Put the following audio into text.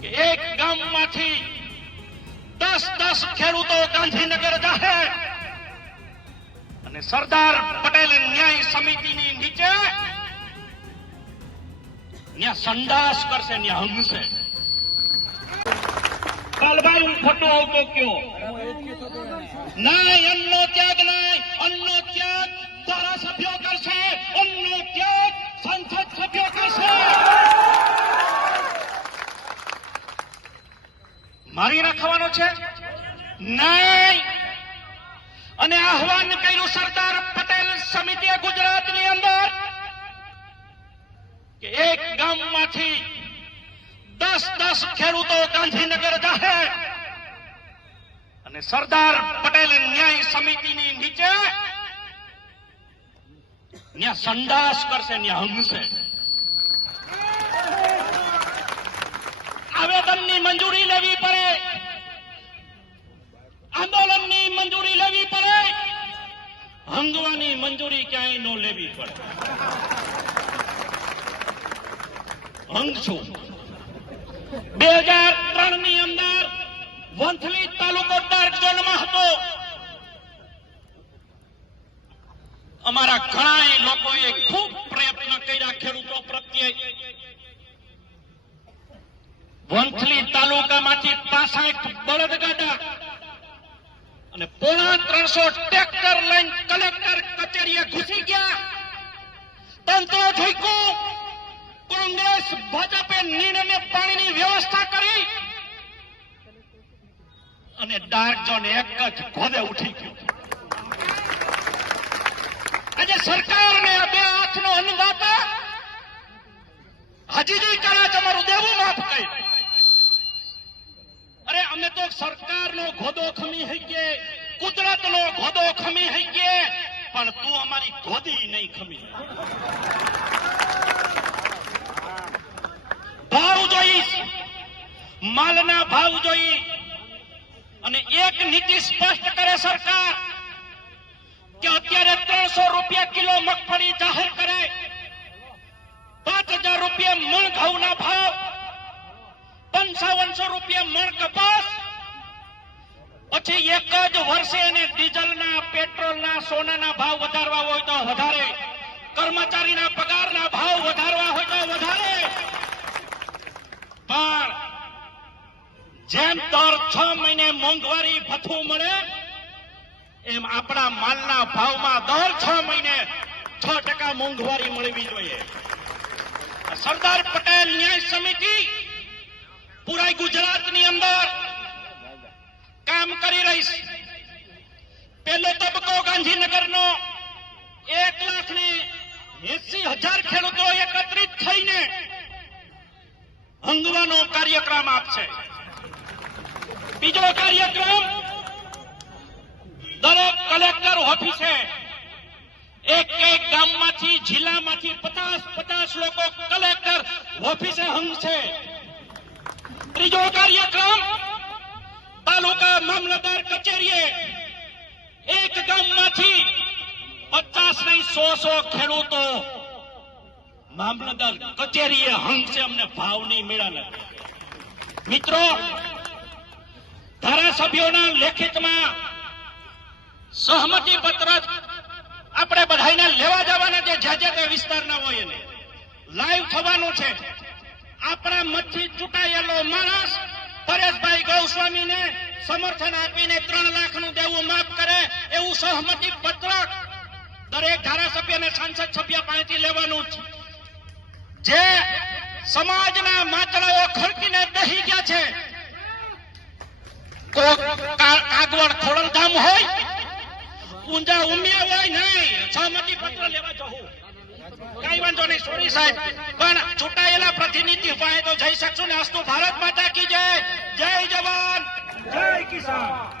કે એક ગામમાંથી 10 ખેડૂતો ગાંધીનગર જાહે અને સરદાર પટેલ ન્યાય સમિતિની નીચે ત્યાં સંડાસ કરશે, ત્યાં હંગશે. કાલભાઈ હું ખોટો આવતો કયો? નહીં, અન્નનો ત્યાગ નહીં. અન્નનો ત્યાગ ધારાસભ્યો કરશે, અન્નનો ત્યાગ સંસદ સભ્યો કરશે. મારી રાખવાનો છે નહીં. અને આહવાન કર્યું સરદાર પટેલ સમિતિએ ગુજરાતની અંદર કે એક ગામમાંથી 10 ખેડૂતો ગાંધીનગર જાહે અને સરદાર પટેલ ન્યાય સમિતિની નીચે ત્યાં સંડાસ કરશે, ત્યાં હંગશે. આવેદનની મંજૂરી લેવી પડે, આંદોલનની મંજૂરી લેવી પડે, હંગવાની મંજૂરી ક્યાંય ન લેવી પડે. હંગશું. 2003 ની અંદર વંથલી તાલુકો ડાર્ક ઝોનમાં હતો. અમારા ઘણા લોકોએ ખૂબ પ્રયત્ન કર્યા ખેડૂતો પ્રત્યે. વંથલી તાલુકામાંથી 65 બળદગાડા અને 350 ટ્રેક્ટર લઈને કલેક્ટર કચેરીએ ઘૂસી ગયા. તંત્ર ઠોક્યું. કોંગ્રેસ ભાજપે નીણ પાણીની વ્યવસ્થા કરી અને ડાર્ક ઝોન એક જ ખોદે ઉઠી ગયો. આજે સરકારને બે હાથનો અન્નદાતા હજી કાળા તમારું દેવું માફ કરી. અરે અમે તો સરકારનો ગોદો ખમી હઈ ગયે, કુદરતનો ગોદો ખમી હઈ ગયે, પણ તું અમારી ગોદી નહીં ખમી. ભાવ જોઈ, માલના ભાવ જોઈ અને એક નીતિ સ્પષ્ટ કરે સરકાર કે અત્યારે 300 રૂપિયા કિલો મગફળી જાહેર કરે, 5000 રૂપિયા મણ ઘઉંના ભાવ, 5500 રૂપિયા મણ કપાસ. પછી એક જ વર્ષે એને ડીઝલના, પેટ્રોલના, સોનાના ભાવ વધારવા હોય તો વધારે, કર્મચારીના પગારના ભાવ વધારવા હોય તો વધારે. પણ જેમ દર 6 મહિને મોંઘવારી ભથ્થું મળે એમ આપણા માલના ભાવમાં દર 6 મહિને 6% મોંઘવારી મળવી જોઈએ. સરદાર પટેલ ન્યાય સમિતિ પૂરા ગુજરાતની અંદર કામ કરી રહી છે. પહેલો તબક્કો ગાંધીનગરનો 1,80,000 ખેડૂતો એકત્રિત થઈને હંગવાનો કાર્યક્રમ આપશે. બીજો કાર્યક્રમ દરેક કલેક્ટર ઓફિસે એક ગામમાંથી, જિલ્લામાંથી 50 લોકો કલેક્ટર ઓફિસે હંગશે. ત્રીજો કાર્યક્રમ તાલુકા મામલતદાર કચેરીએ એક ગામમાંથી 50 નહીં 100 ખેડૂતો મામલતદાર કચેરીએ હંગશે. અમને ભાવ નહીં મળ્યા નથી. મિત્રો, ધારાસભ્યોના લેખિતમાં સહમતિ પત્ર આપણે બધાને લેવા જવાના જે તે વિસ્તારના હોય એને લાઈવ થવાનું છે. આપણા મતથી ચૂંટાયેલો માણસ પરેશભાઈ ગોસ્વામીને સમર્થન આપીને 3 લાખનું દેવું માફ કરે એવું સહમતિ પત્રક દરેક ધારાસભ્ય અને સાંસદ સભ્ય પાસેથી લેવાનું છે. જે સમાજના માચડાઓ ખડકીને દહી ગયા છે, કાગવડ ખોડલધામ હોય, ઊંઝા ઉમિયા હોય, નહીં સહમતિ પત્ર લેવા જવું કઈ વાંધો નહીં, સોરી સાહેબ, પણ ચૂંટાયેલા પ્રતિનિધિ પાસે તો જઈ શકશું ને. અસ્તુ ભારત માતા કી જય. જય જવાન, જય કિસાન.